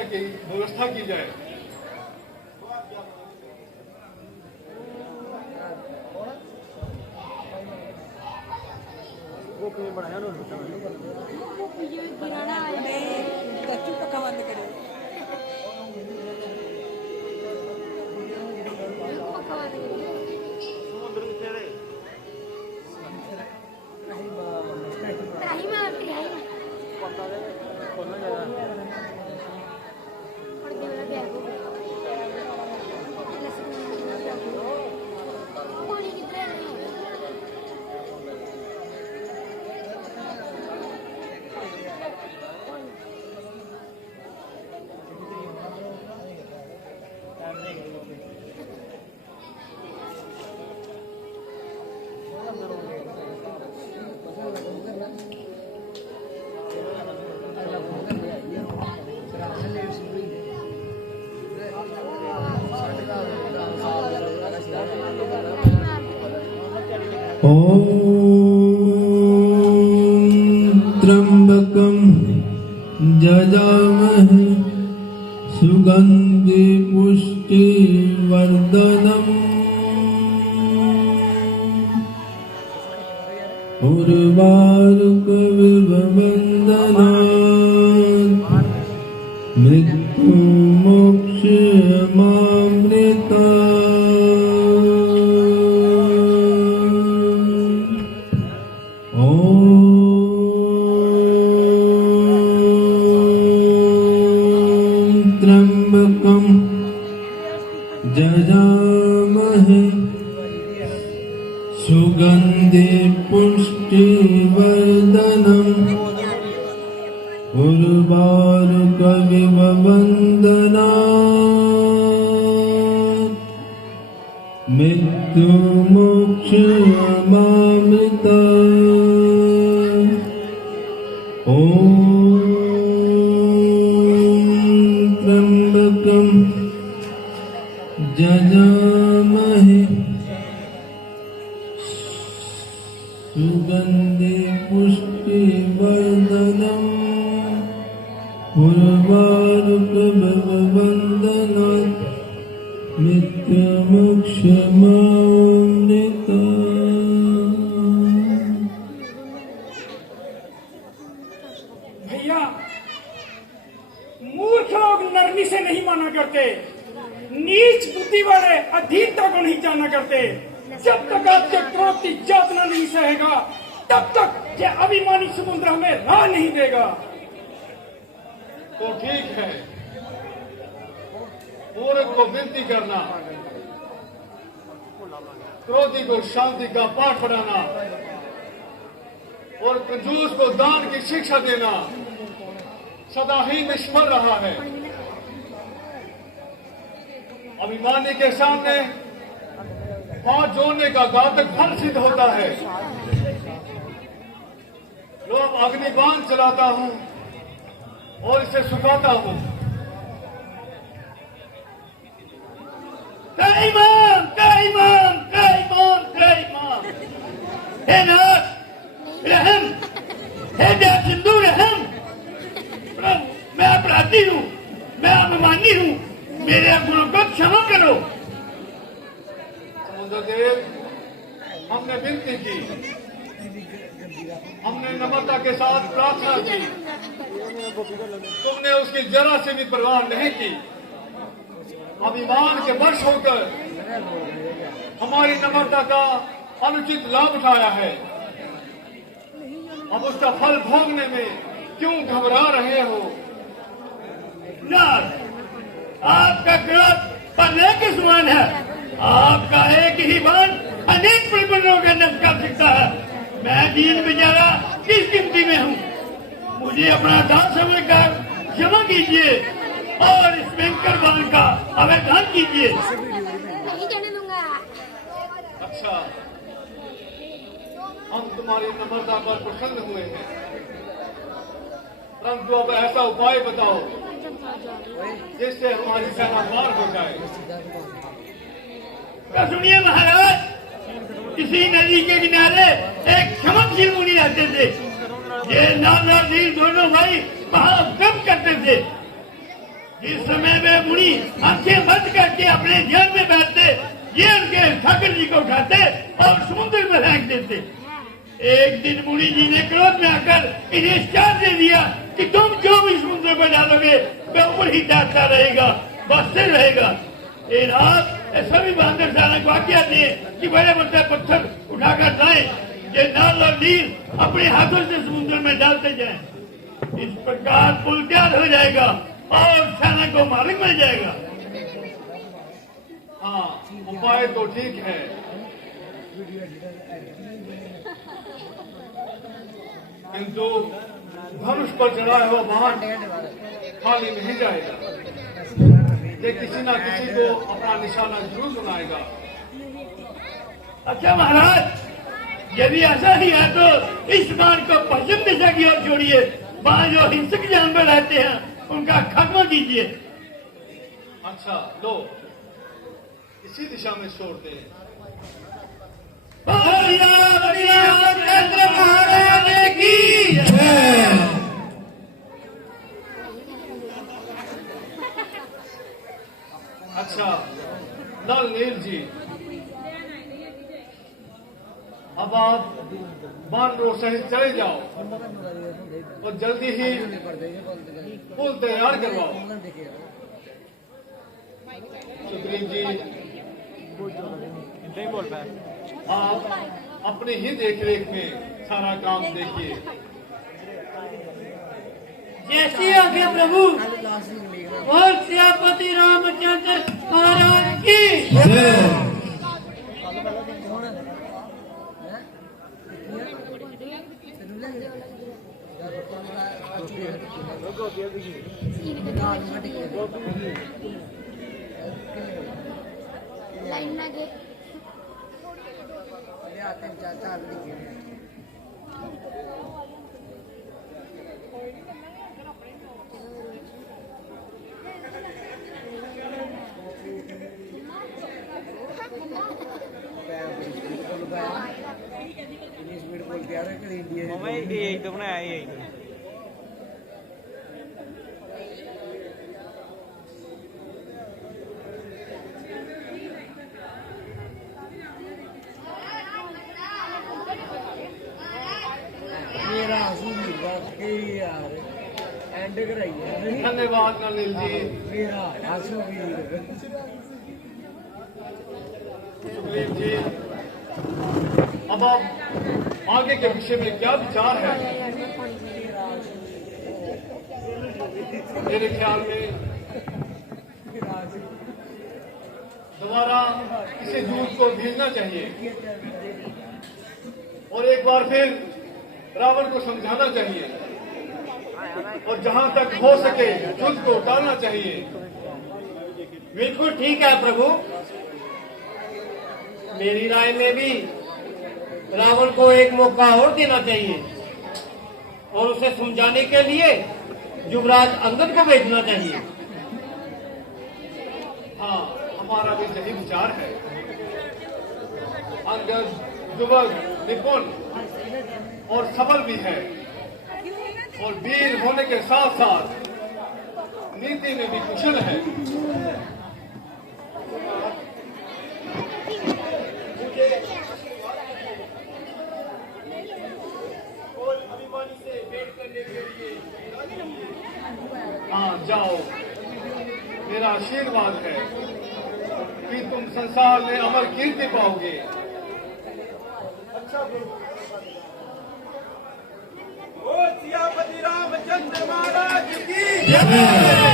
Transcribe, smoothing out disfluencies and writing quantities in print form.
पूजा की व्यवस्था की जाए। ओम त्र्यंबकं यजामहे सुगंधि पुष्टिवर्धनम् उर्वारुकमिव वन्दनात् मृत्युमोक्षमामृतात्। त्र्यंबकं यजामहे सुगंधि पुष्टिवर्धनम् उर्वारुकमिव वन्दनात् मृत्युमोक्षमामृतात्। ओम त्र्यंबकं यजामहे सुगंधि पुष्टिवर्धनम् उर्वारुकमिव वन्दनात् मृत्युमोक्षमामृतात्। भैया, मूर्ख लोग नरमी से नहीं माना करते, नीच बुद्धि वाले अधीनता को नहीं जाना करते। जब तक आपके क्रोध की यातना नहीं सहेगा, तब तक ये अभिमानी समुद्र हमें राह नहीं देगा। तो ठीक है, मूर्ख को विनती करना, क्रोधी को शांति का पाठ पढ़ाना और कंजूस को दान की शिक्षा देना सदा ही निष्फल रहा है। अभिमानी के सामने हाथ जोड़ने का घातक फल सिद्ध होता है। लोग अग्निबाण चलाता हूं और इसे सुखाता हूं। ईमान, ईमान, ईमान, ईमान। हे नाथ, रहम, हे दया सिंधु रहम। प्रभु, मैं अपराधी हूँ, मैं अभिमानी हूँ, मेरे गुणों को क्षमा करो। समुद्र देव, हमने विनती की, हमने नम्रता के साथ प्रार्थना की, तुमने उसकी जरा से भी परवाह नहीं की। अभिमान के वश होकर हमारी नम्रता का अनुचित लाभ उठाया है। अब उसका फल भोगने में क्यों घबरा रहे हो? नाथ, आपका क्रोध पन्ने के समान है। आपका एक ही बाण अनेक प्रबंधों का नष्ट कर सकता है। मैं दीन बेचारा किस गिनती में हूँ? मुझे अपना दास समझकर क्षमा कीजिए और इस भयंकर बाण का अवैधान कीजिए। नहीं जाने दूंगा। अच्छा, हम तुम्हारी नम्रता पर प्रसन्न हुए हैं, परंतु अब ऐसा उपाय बताओ जिससे हमारी सेना पार हो जाए। तो सुनिए महाराज, किसी नदी के किनारे एक क्षमाशील मुनि रहते थे। ये नाम और नील दोनों भाई महाव्रत करते थे। जिस समय वे मुनि आंखें बंद करके अपने ध्यान में बैठते, ये उनके ठाकुर जी को उठाते और समुद्र में फेंक देते। एक दिन मुनि जी ने क्रोध में आकर इन्हें श्राप दे दिया कि तुम जो भी समुद्र में डालोगे वह ऊपर ही तैरता रहेगा, बसते रहेगा। ये रात सभी बांधर सारा को आज्ञा दिए कि बड़े बड़े पत्थर उठाकर लाए, ये नाल और नील अपने हाथों से समुद्र में डालते जाएं। इस प्रकार पुल तैयार हो जाएगा और सेना को मार्ग मिल जाएगा। हाँ, उपाय तो ठीक है, किंतु धनुष पर चढ़ाया हुआ बाण खाली नहीं जाएगा। ये किसी ना किसी को अपना निशाना जरूर बनाएगा। अच्छा महाराज, यदि ऐसा ही है तो इस बाण को पश्चिम दिशा की ओर छोड़िए। वहाँ जो हिंसक जानवर रहते हैं उनका खात्मा कीजिए। अच्छा लो, इसी दिशा में छोड़ते हैं। चंद्र महाराज की जय। अच्छा नल नील जी, अब आप बाण रोड सहित चले जाओ और जल्दी ही पुल तैयार करवाओ। सुग्रीव जी, आप अपनी ही देखरेख में सारा काम देखिए। जैसी आज्ञा प्रभु। और सियापति रामचंद्र महाराज की जय। लाइन ना गे यही तो बनाया यही तो। मेरा आंसू भी वाकई यार एंड कराइए। धन्यवाद नलिल जी। मेरा आंसू भी सुग्रीव जी, अब आप आगे के विषय में क्या विचार है? मेरे ख्याल में दोबारा इसे दूध को भेजना चाहिए और एक बार फिर रावण को समझाना चाहिए और जहां तक हो सके युद्ध को टालना चाहिए। बिल्कुल ठीक है प्रभु। मेरी राय में भी रावण को एक मौका और देना चाहिए और उसे समझाने के लिए युवराज अंगद को भेजना चाहिए। हाँ, हमारा भी यही विचार है। अंगद युवक, निपुण और सबल भी है और वीर होने के साथ साथ नीति में भी कुशल है। हाँ जाओ, मेरा आशीर्वाद है कि तुम संसार में अमर कीर्ति पाओगे। सियापति रामचंद्र महाराज की जय।